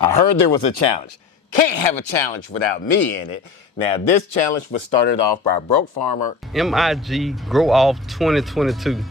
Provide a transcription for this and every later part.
I heard there was a challenge. Can't have a challenge without me in it. Now, this challenge was started off by Broke Farmer MIG Grow OFF 2022.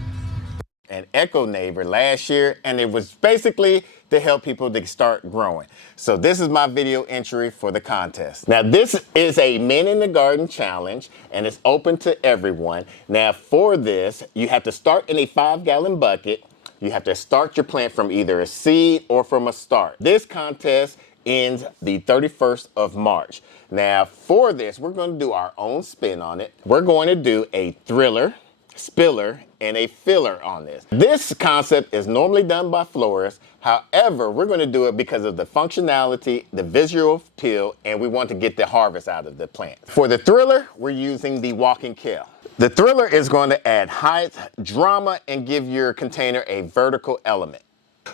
and Echo Neighbor last year, and it was basically to help people to start growing. So this is my video entry for the contest. Now, this is a Men in the Garden challenge, and it's open to everyone. Now, for this, you have to start in a 5-gallon bucket. You have to start your plant from either a seed or from a start. This contest ends the 31st of March. Now, for this, we're going to do our own spin on it. We're going to do a thriller, spiller, and a filler on this. This concept is normally done by florists. However, we're going to do it because of the functionality, the visual appeal, and we want to get the harvest out of the plant. For the thriller, we're using the walking kale. The thriller is going to add height, drama, and give your container a vertical element.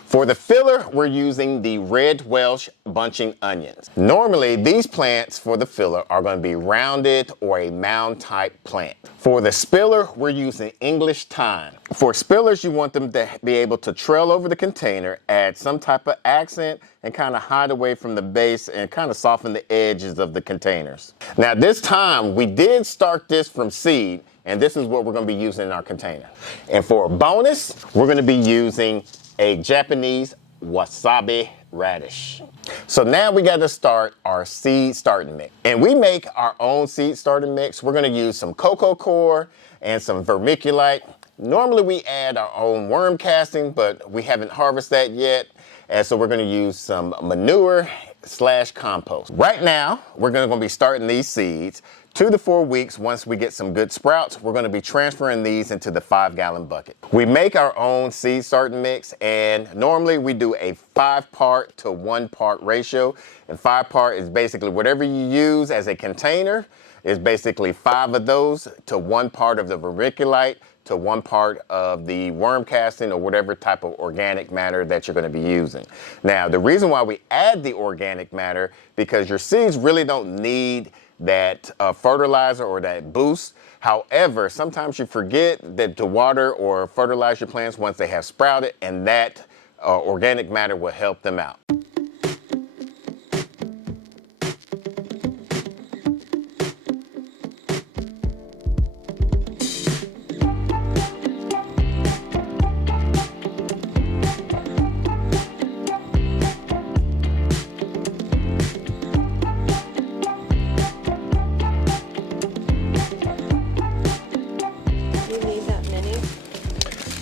For the filler, we're using the red Welsh bunching onions. Normally, these plants for the filler are going to be rounded or a mound type plant. For the spiller, we're using English thyme. For spillers, you want them to be able to trail over the container, add some type of accent, and kind of hide away from the base and kind of soften the edges of the containers. Now, this time, we did start this from seed, and this is what we're going to be using in our container. And for a bonus, we're going to be using a Japanese wasabi radish. So now we got to start our seed starting mix. And we make our own seed starting mix. We're going to use some cocoa coir and some vermiculite. Normally we add our own worm casting, but we haven't harvested that yet. And so we're going to use some manure / compost. Right now, we're going to be starting these seeds. 2 to 4 weeks, once we get some good sprouts, we're going to be transferring these into the 5-gallon bucket. We make our own seed starting mix, and normally we do a 5-part to 1-part ratio. And 5-part is basically whatever you use as a container is basically 5 of those to 1 part of the vermiculite to 1 part of the worm casting or whatever type of organic matter that you're going to be using. Now, the reason why we add the organic matter, because your seeds really don't need that fertilizer or that boost. However, sometimes you forget that to water or fertilize your plants once they have sprouted, and that organic matter will help them out.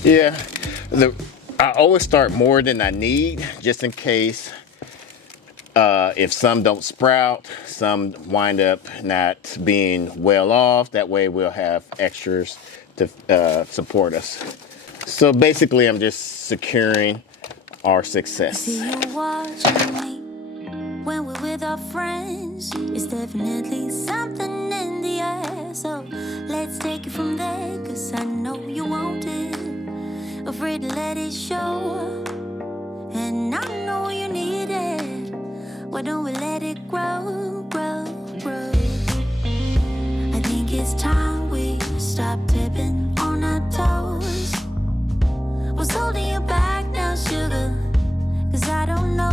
Yeah, I always start more than I need, just in case if some don't sprout, some wind up not being well off. That way we'll have extras to support us. So basically, I'm just securing our success. See you watching me when we're with our friends. It's definitely something in the air. So let's take it from there, 'cause I know you want it. Afraid to let it show, and I know you need it. Why don't we let it grow, grow, grow? I think it's time we stop tipping on our toes. What's holding you back now, sugar? 'Cause I don't know